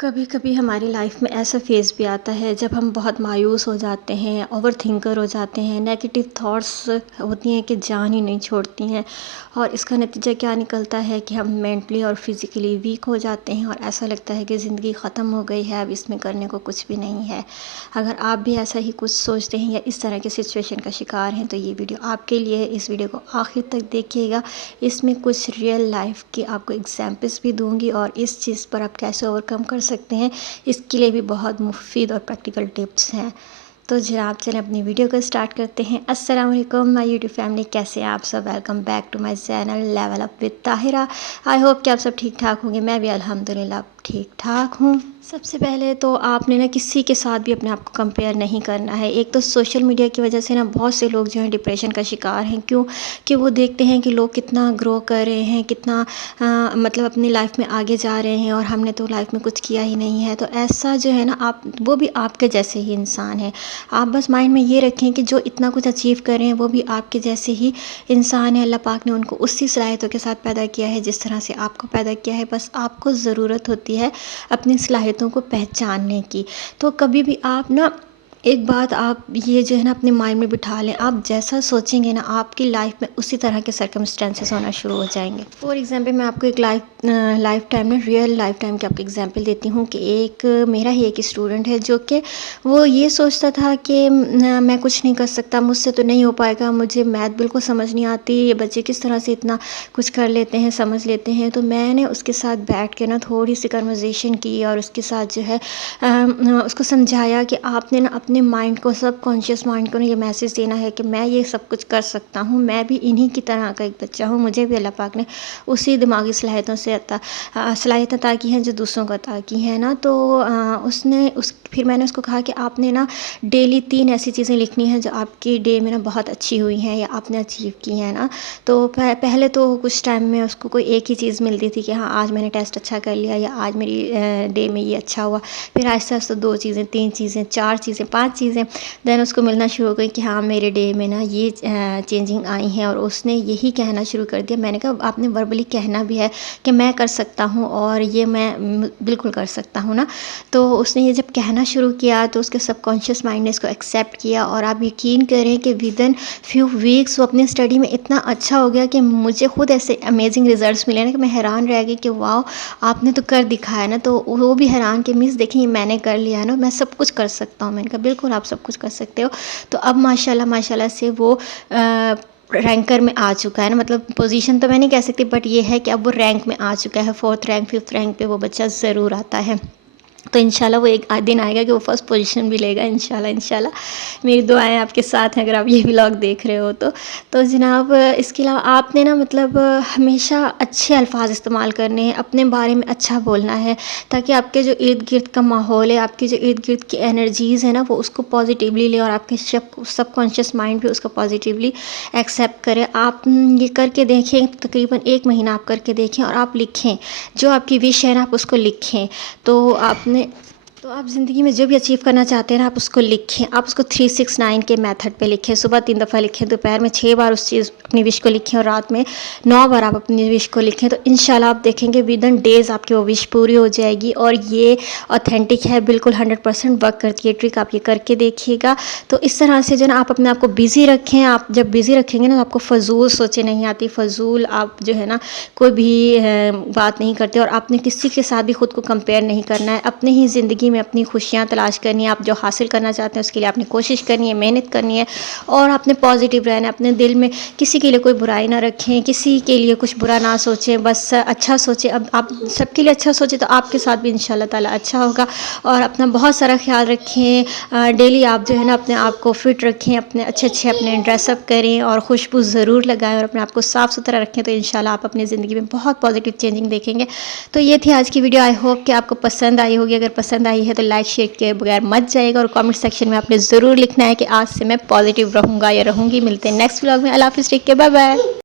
کبھی کبھی ہماری لائف میں ایسا فیز بھی آتا ہے جب ہم بہت مایوس ہو جاتے ہیں، اوور تھنکر ہو جاتے ہیں، نیگیٹو تھاٹس ہوتی ہیں کہ جان ہی نہیں چھوڑتی ہیں، اور اس کا نتیجہ کیا نکلتا ہے کہ ہم مینٹلی اور فزیکلی ویک ہو جاتے ہیں اور ایسا لگتا ہے کہ زندگی ختم ہو گئی ہے، اب اس میں کرنے کو کچھ بھی نہیں ہے۔ اگر آپ بھی ایسا ہی کچھ سوچتے ہیں یا اس طرح کی سچویشن کا شکار ہیں تو یہ ویڈیو آپ کے لیے ہے۔ اس ویڈیو کو آخر تک دیکھیے گا، اس میں کچھ ریئل لائف کی آپ کو ایگزامپلس بھی دوں گی اور اس چیز پر آپ کیسے اوور کم کر سکتے ہیں اس کے لیے بھی بہت مفید اور پریکٹیکل ٹپس ہیں۔ تو جناب چلیں اپنی ویڈیو کو اسٹارٹ کرتے ہیں۔ السلام علیکم مائی یوٹیوب فیملی، کیسے ہیں آپ سب؟ Welcome back to my channel level up with Tahira. I hope کہ آپ سب ٹھیک ٹھاک ہوں گے، میں بھی الحمدللہ ٹھیک ٹھاک ہوں۔ سب سے پہلے تو آپ نے کسی کے ساتھ بھی اپنے آپ کو کمپیئر نہیں کرنا ہے۔ ایک تو سوشل میڈیا کی وجہ سے بہت سے لوگ جو ہیں ڈپریشن کا شکار ہیں، کیوں کہ وہ دیکھتے ہیں کہ لوگ کتنا گرو کر رہے ہیں، کتنا مطلب اپنی لائف میں آگے جا رہے ہیں اور ہم نے تو لائف میں کچھ کیا ہی نہیں ہے۔ تو ایسا جو ہے آپ وہ بھی آپ کے جیسے ہی انسان ہے۔ آپ بس مائنڈ میں یہ رکھیں کہ جو اتنا کچھ اچیو کر رہے ہیں وہ بھی آپ کے جیسے ہی انسان ہے۔ اللہ پاک نے ان کو اسی صلاحیتوں کے ساتھ پیدا کیا ہے جس طرح سے آپ کو پیدا کیا ہے، بس آپ کو ضرورت ہوتی ہے اپنی صلاحیتوں کو پہچاننے کی۔ تو کبھی بھی آپ ایک بات آپ یہ جو ہے اپنے مائنڈ میں بٹھا لیں، آپ جیسا سوچیں گے آپ کی لائف میں اسی طرح کے سرکمسٹانسز ہونا شروع ہو جائیں گے۔ فور ایگزامپل میں آپ کو ایک لائف ٹائم میں ریئل لائف ٹائم کی آپ کو ایگزامپل دیتی ہوں کہ ایک میرا ہی ایک اسٹوڈنٹ ہے جو کہ وہ یہ سوچتا تھا کہ میں کچھ نہیں کر سکتا، مجھ سے تو نہیں ہو پائے گا، مجھے میتھ بالکل سمجھ نہیں آتی، یہ بچے کس طرح سے اتنا کچھ کر لیتے ہیں، سمجھ لیتے ہیں۔ تو میں نے اس کے ساتھ بیٹھ کے تھوڑی سی کنورزیشن کی اور اس کے ساتھ جو ہے اس کو سمجھایا کہ آپ نے اپنے مائنڈ کو، سب کانشیس مائنڈ کو یہ میسیج دینا ہے کہ میں یہ سب کچھ کر سکتا ہوں، میں بھی انہی کی طرح کا ایک بچہ ہوں، مجھے بھی اللہ پاک نے اسی دماغی صلاحیتوں سے صلاحیت عطا کی ہیں جو دوسروں کو عطا کی ہیں تو پھر میں نے اس کو کہا کہ آپ نے ڈیلی 3 ایسی چیزیں لکھنی ہیں جو آپ کی ڈے میں بہت اچھی ہوئی ہیں یا آپ نے اچیو کی ہیں تو پہلے تو کچھ ٹائم میں اس کو کوئی ایک ہی چیز ملتی تھی کہ ہاں آج میں نے ٹیسٹ اچھا کر لیا یا آج میری ڈے میں یہ اچھا ہوا، پھر آہستہ آہستہ 2 چیزیں، 3 چیزیں، 4 چیزیں، 5 چیزیں، دین اس کو ملنا شروع ہو گئی کہ ہاں میرے ڈے میں یہ چینجنگ آئی ہیں اور اس نے یہی کہنا شروع کر دیا۔ میں نے کہا آپ نے وربلی کہنا بھی ہے کہ میں کر سکتا ہوں اور یہ میں بالکل کر سکتا ہوں تو اس نے یہ جب کہنا شروع کیا تو اس کے سب کانشیس مائنڈ نے اس کو ایکسیپٹ کیا اور آپ یقین کریں کہ ودن فیو ویکس وہ اپنی اسٹڈی میں اتنا اچھا ہو گیا کہ مجھے خود ایسے امیزنگ ریزلٹس ملے کہ میں حیران رہ گئی کہ واو آپ نے تو کر دکھایا تو وہ بھی حیران کہ مس دیکھیں میں نے کر لیا میں سب کچھ کر سکتا ہوں۔ میں نے کہا بالکل آپ سب کچھ کر سکتے ہو۔ تو اب ماشاءاللہ سے وہ رینکر میں آ چکا ہے مطلب پوزیشن تو میں نہیں کہہ سکتی بٹ یہ ہے کہ اب وہ رینک میں آ چکا ہے، 4th رینک 5th رینک پہ وہ بچہ ضرور آتا ہے۔ تو انشاءاللہ وہ ایک دن آئے گا کہ وہ فرسٹ پوزیشن بھی لے گا انشاءاللہ۔ میری دعائیں آپ کے ساتھ ہیں اگر آپ یہ ولاگ دیکھ رہے ہو تو جناب اس کے علاوہ آپ نے مطلب ہمیشہ اچھے الفاظ استعمال کرنے ہیں، اپنے بارے میں اچھا بولنا ہے تاکہ آپ کے جو ارد گرد کا ماحول ہے، آپ کی جو ارد گرد کی انرجیز ہیں وہ اس کو پازیٹیولی لے اور آپ کے سب کانشیس مائنڈ بھی اس کو پازیٹیولی ایکسیپٹ کرے۔ آپ یہ کر کے دیکھیں، تقریباً 1 مہینہ آپ کر کے دیکھیں اور آپ لکھیں جو آپ کی وش ہے آپ اس کو لکھیں۔ تو آپ زندگی میں جو بھی اچیو کرنا چاہتے ہیں آپ اس کو لکھیں۔ آپ اس کو 369 کے میتھڈ پہ لکھیں، صبح 3 دفعہ لکھیں، دوپہر میں 6 بار اس چیز اپنی وش کو لکھیں اور رات میں 9 بار آپ اپنی وش کو لکھیں۔ تو انشاءاللہ آپ دیکھیں گے ودن ڈیز آپ کی وہ وش پوری ہو جائے گی اور یہ اوتھینٹک ہے، بالکل 100% ورک کرتی ہے ٹرک، آپ یہ کر کے دیکھیے گا۔ تو اس طرح سے جو آپ اپنے آپ کو بزی رکھیں۔ آپ جب بزی رکھیں گے آپ کو فضول سوچیں نہیں آتی، فضول آپ جو ہے کوئی بھی بات نہیں کرتے اور آپ نے کسی کے ساتھ بھی خود کو کمپیئر نہیں کرنا ہے۔ اپنے ہی زندگی میں اپنی خوشیاں تلاش کرنی ہے، آپ جو حاصل کرنا چاہتے ہیں اس کے لیے آپ نے کوشش کرنی ہے، محنت کرنی ہے اور آپ نے پازیٹیو رہنا ہے۔ اپنے دل میں کسی کے لیے کوئی برائی نہ رکھیں، کسی کے لیے کچھ برا نہ سوچیں، بس اچھا سوچیں۔ اب آپ سب کے لیے اچھا سوچیں تو آپ کے ساتھ بھی انشاءاللہ تعالیٰ اچھا ہوگا۔ اور اپنا بہت سارا خیال رکھیں، ڈیلی آپ جو ہے اپنے آپ کو فٹ رکھیں، اپنے اچھے اپنے ڈریس اپ کریں اور خوشبو ضرور لگائیں اور اپنے آپ کو صاف ستھرا رکھیں تو انشاءاللہ آپ اپنی زندگی میں بہت پازیٹیو چینجنگ دیکھیں گے۔ تو یہ تھی آج کی ویڈیو، آئی ہوپ کہ آپ کو پسند آئی ہوگی۔ اگر پسند آئی ہے تو لائک شیئر کے بغیر مت جائے گا اور کامنٹ سیکشن میں آپ نے ضرور لکھنا ہے کہ آج سے میں پازیٹیو رہوں گا یا رہوں گی۔ ملتے ہیں نیکسٹ ولاگ میں، اللہ حافظ، ٹیک کیئر، بائے بائے۔